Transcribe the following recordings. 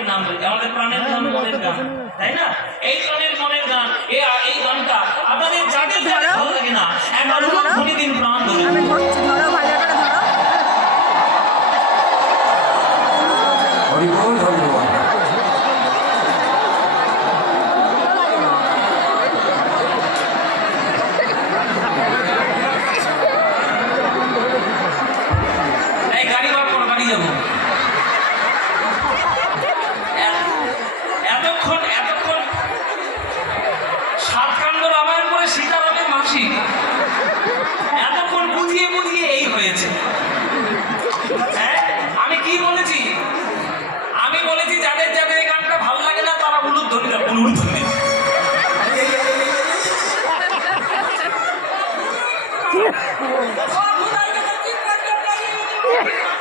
গানটির নাম বলি, আমাদের প্রাণের গান মনের গান, তাই না? এই প্রাণের মনের গান, এই গানটা আপনাদের যাদের যাদের ভালো লাগে না একবার ধ্বনি দিন, প্রাণ ধরে। আমি ধরছি, ধরো ভালো করে ধরো। হরি বল হরি বল। এই গাড়ি বার করো, গাড়ি যাবো। এতক্ষণ সাতকাণ্ড রামায়ণ করে সীতারামের মাসি, এতক্ষণ বুঝিয়ে বুঝিয়ে এই হয়েছে। হ্যাঁ, আমি কি বলেছি? আমি বলেছি যাদের যাদের এই গানটা ভালো লাগে না তারা উলুধ্বনি দেয়, উলুধ্বনি।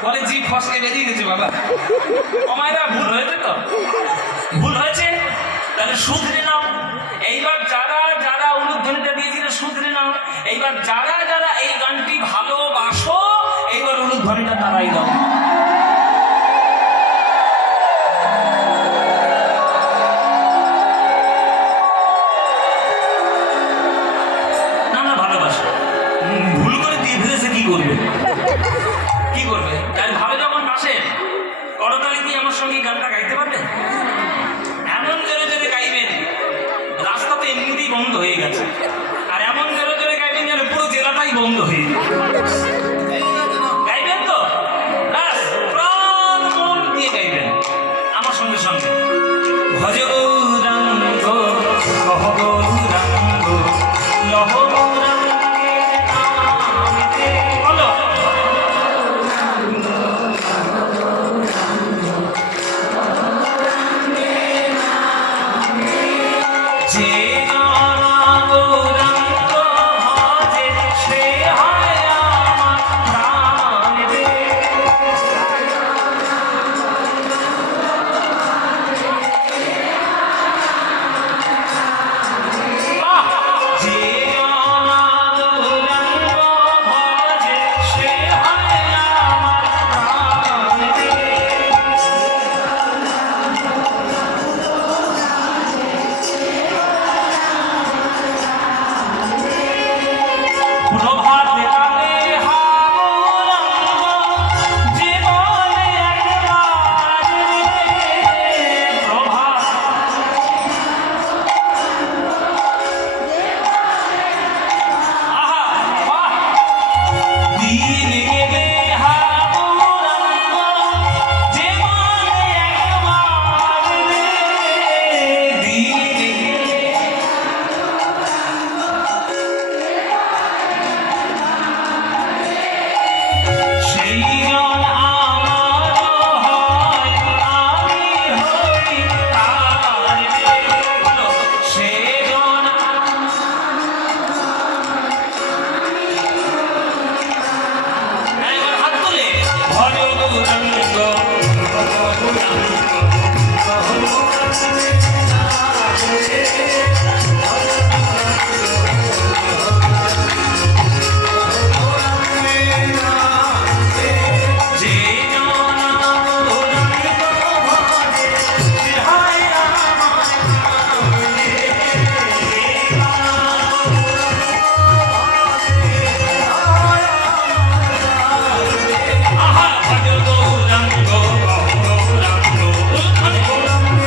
বলে জি ফসকে বেরিয়ে গেছে বাবা। আমায়রা ভুল হয়েছে তো, ভুল হয়েছে, তাহলে শুধরে নাও। এইবার যারা যারা উলুধ্বনিটা দিয়েছিল শুধরে নাও। এইবার যারা যারা এই গানটি ভালোবাসো এইবার উলুধ্বনিটা তারাই দাও। না না ভালোবাসো, ভুল করে দিয়ে ফেলেছে কি করবে, কি করবে? তাই ভালো যখন বাসে করতালি দিয়ে আমার সঙ্গে গানটা গাইতে পারবে? এমন জোরে জোরে গাইবেন রাস্তা তো এমনিতেই বন্ধ হয়ে গেছে, আর এমন জোরে জোরে গাইবেন যেন পুরো জেলাটাই বন্ধ হয়ে যাবে। গাইবেন তো ব্যাস, প্রাণ মন দিয়ে গাইবেন আমার সঙ্গে সঙ্গে। ভজ গৌরাঙ্গ কহ গৌরাঙ্গ লহ গৌরাঙ্গে নামেতে। বলো যে গৌরাঙ্গ ভজে সে হয় আমার প্রাণ দে। যে গৌরাঙ্গ ভজে সে হয় আমার প্রাণ দে। প্রভাতে কালে হাবুরঙ্গ জীবনে একবার রে। প্রভাত আহা বাহ। দিন গেলে হাবুরঙ্গ জীবনে একবার রে। দিন গেলে সেই জন আমার হয় আমি হই তার রে। সে জন একবার হাত তুলে ভজ গৌরাঙ্গ যে জন গৌরাঙ্গ ভজে সে হয় আমার প্রাণ দে। আহা ভজ গৌরাঙ্গ গৌরাঙ্গ ভজ গৌরাঙ্গ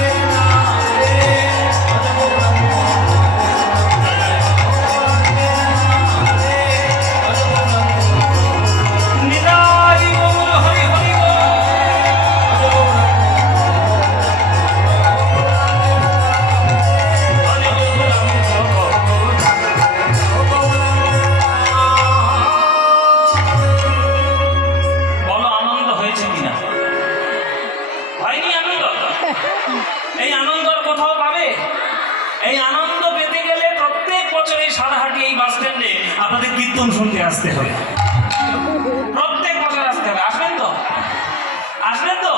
নিতাই গৌর হরি হরি বলো আনন্দ হয়েছে কিনা? হয়নি আনন্দ? এই আনন্দ আর কোথাও পাবে? এই আনন্দ পেতে গেলে প্রত্যেক বছর এই সারাহাটি এই বাস স্ট্যান্ডে আপনাদের কীর্তন শুনতে আসতে হবে। প্রত্যেক বছর আসতে হবে। আসবেন তো? আসবেন তো?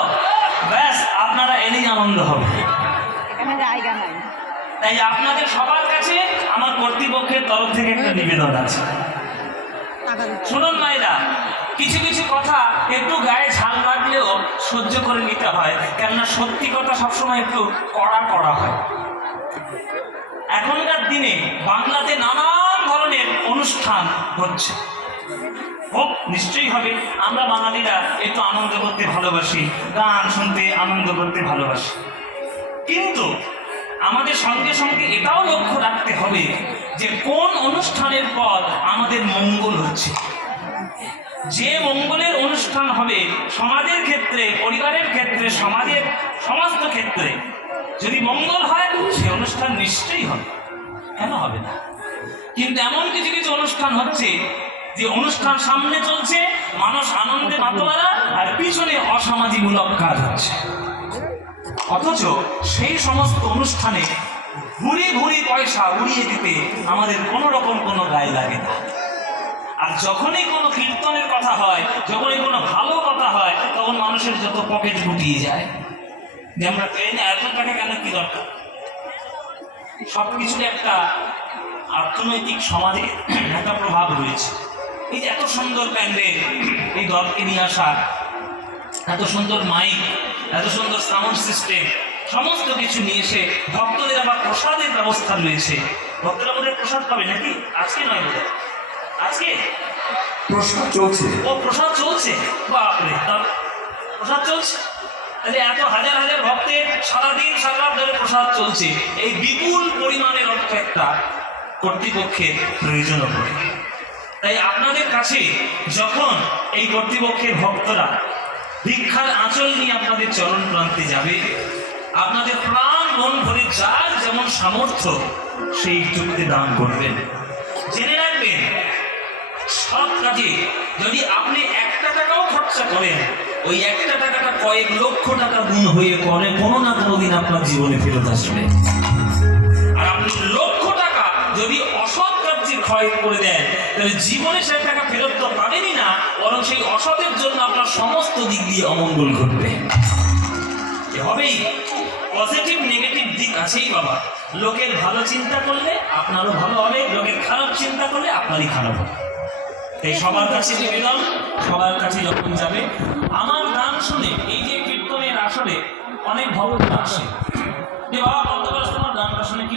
ব্যাস, আপনারা এলেই আনন্দ হবে। এখানে জায়গা নাই। তাই আপনাদের সবার কাছে আমার কর্তৃপক্ষের তরফ থেকে একটা নিবেদন আছে। টাকা দিচ্ছে। শুনুন মায়েরা, কিছু কিছু কথা একটু গায়ে ঝাল লাগলেও সহ্য করে নিতে হয়, কেননা সত্যি কথা সবসময় একটু কড়া কড়া হয়। এখনকার দিনে বাংলাতে নানান ধরনের অনুষ্ঠান হচ্ছে, হোক নিশ্চয়ই হবে। আমরা বাঙালিরা একটু আনন্দ করতে ভালোবাসি, গান শুনতে আনন্দ করতে ভালোবাসি, কিন্তু আমাদের সঙ্গে সঙ্গে এটাও লক্ষ্য রাখতে হবে যে কোন অনুষ্ঠানের পর আমাদের মঙ্গল হচ্ছে। যে মঙ্গলের অনুষ্ঠান হবে সমাজের ক্ষেত্রে, পরিবারের ক্ষেত্রে, সমাজের সমস্ত ক্ষেত্রে যদি মঙ্গল হয় সে অনুষ্ঠান নিশ্চয়ই হবে, কেন হবে না? কিন্তু এমন কিছু কিছু অনুষ্ঠান হচ্ছে যে অনুষ্ঠান সামনে চলছে, মানুষ আনন্দে মাতোয়ারা, আর পিছনে অসামাজিকমূলক কাজ হচ্ছে। অথচ সেই সমস্ত অনুষ্ঠানে ভুরি ভুরি পয়সা উড়িয়ে দিতে আমাদের কোনো রকম কোনো গায়ে লাগে না। আর যখনই কোনো কীর্তনের কথা হয়, যখনই কোনো ভালো কথা হয়, তখন মানুষের যত পকেট গুটিয়ে যায় যে আমরা ট্রেনে এত টাকা কেন, কি দরকার? সবকিছুর একটা অর্থনৈতিক সমাজে একটা প্রভাব রয়েছে। এই যে এত সুন্দর প্যান্ডেল, এই দলকে নিয়ে আসা, এত সুন্দর মাইক, এত সুন্দর সাউন্ড সিস্টেম, সমস্ত কিছু নিয়ে এসে ভক্তদের আবার প্রসাদের ব্যবস্থা রয়েছে। ভক্তরা বোধহয় প্রসাদ পাবে নাকি? আজকে নয় বোধহয়, আজকে প্রশ্ন চলছে। ও প্রসাদ চলছে, বাপরে, প্রসাদ চলছে। তাহলে এত হাজার হাজার ভক্তের সারাদিন সারা রাত ধরে প্রসাদ চলছে, এই বিপুল পরিমাণের অর্থ একটা কর্তৃপক্ষের প্রয়োজন পড়ে। তাই আপনাদের কাছে যখন এই কর্তৃপক্ষের ভক্তরা ভিক্ষার আঁচল নিয়ে আপনাদের চরণ প্রান্তে যাবে, আপনাদের প্রাণ মন ভরে যার যেমন সামর্থ্য সেই টুকুতে দান করবেন। জেনে রাখবেন, সব কাজে যদি আপনি একটা টাকাও খরচা করেন, ওই একটা টাকাটা কয়েক লক্ষ টাকা গুণ হয়ে পরে কোনো না কোনো দিন আপনার জীবনে ফেরত আসবে। আর আপনি লক্ষ টাকা যদি অসৎ কার্যে ক্ষয় করে দেন, তাহলে জীবনে সেই টাকা ফেরত তো পাবেনই না, বরং সেই অসতের জন্য আপনার সমস্ত দিক দিয়ে অমঙ্গল ঘটবে। হবেই, পজিটিভ নেগেটিভ দিক আছেই বাবা। লোকের ভালো চিন্তা করলে আপনারও ভালো হবে, লোকের খারাপ চিন্তা করলে আপনারই খারাপ হবে। তাই সবার কাছে নিবেদন, সবার কাছে যখন যাবে, আমার গান শুনে এই যে কীর্তনের আসরে অনেক ভক্তরা আসে যে বাবা, তোমার গানটা শুনে কি